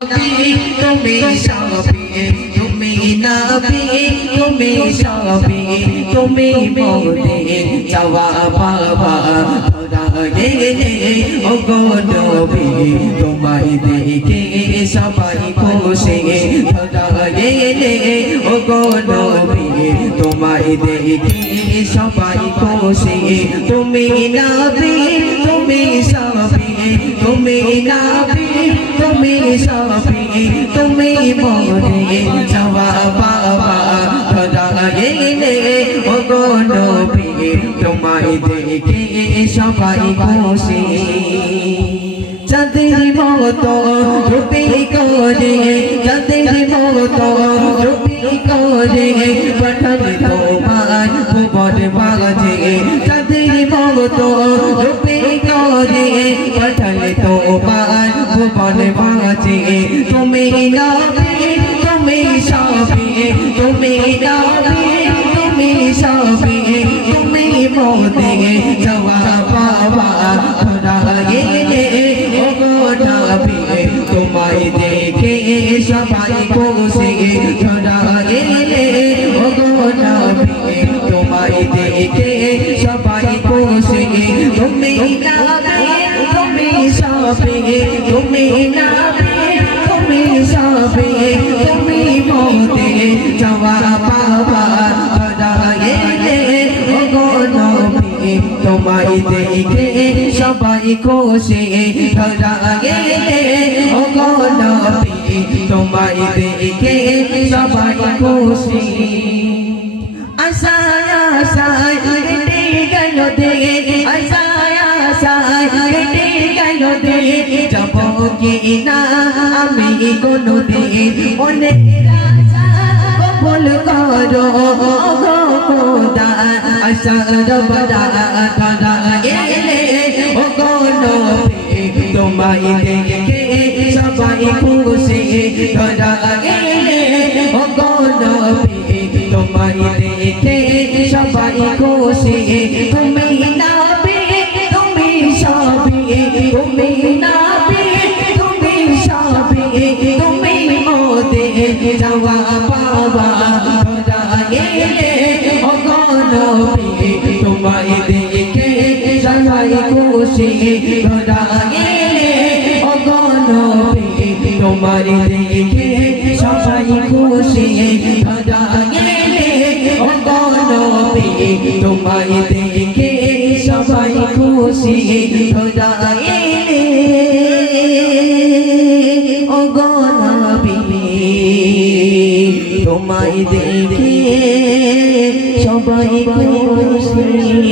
তুমি সাফি তুমি নবী তুমি সাফি তুমি মোদের চাওয়া পাওয়া খোদা গেলে ও গো নবী তোমায় দেখে সবাই খুশি খোদা গেলে ও গো নবী তোমায় দেখে সবাই খুশি তুমি নবী তুমি সাফি তুমি নবী তুমি সাফি তুমি মোদের চাওয়া পাওয়া খোদা গেলে ও গো নবী তোমায় দেখে সবাই খুশি চাঁদের মতো রূপে করে চাঁদের মতো রূপে করে পাঠালে তোমার ভুবন বাজে চাঁদের মতো রূপে করে পাঠালে তোমার ভুবন বাজে তুমি নবী তুমি সাফি তুমি নবী তুমি সাফি তুমি মোদের চাওয়া পাওয়া খোদা গেলে ও গো নবী তোমায় দেখে সবাই খুশি খোদা গেলে ও গো নবী তোমায় দেখে সবাই খুশি তুমি নবী তুমি সাফি তুমি নবী তুমি সাফি তুমি মোদের চাওয়া পাওয়া খোদা গেলে ও গো নবী তোমায় দেখে সবাই খুশি খোদা গেলে ও গো নবী তোমায় দেখে সবাই খুশি আশায় আশায় কেটে গেল দিন আশায় আশায় কেটে গেল দিন যাব কি না আমি কোনদিন অনেক আশা কবুল করো গো খোদা আশার বড়া খোদা গেলে ও গো নবী তোমায় দেখে সবাই খুশি খোদা গেলে ও গো নবী তোমায় দেখে সবাই খুশি তুমি নবী তুমি সাফি তুমি নবী তুমি সাফি তুমি মোদের চাওয়া পাওয়া খোদা গেলে ও গো নবী তোমায় দেখে সবাই খুশি খোদা গেলে ও গো নবী তোমায় দেখে সবাই খুশি খোদা গেলে ও গো নবী তোমায় দেখে সবাই খুশি খোদা গেলে ও গো নবী তোমায় দেখে সবাই খুশি।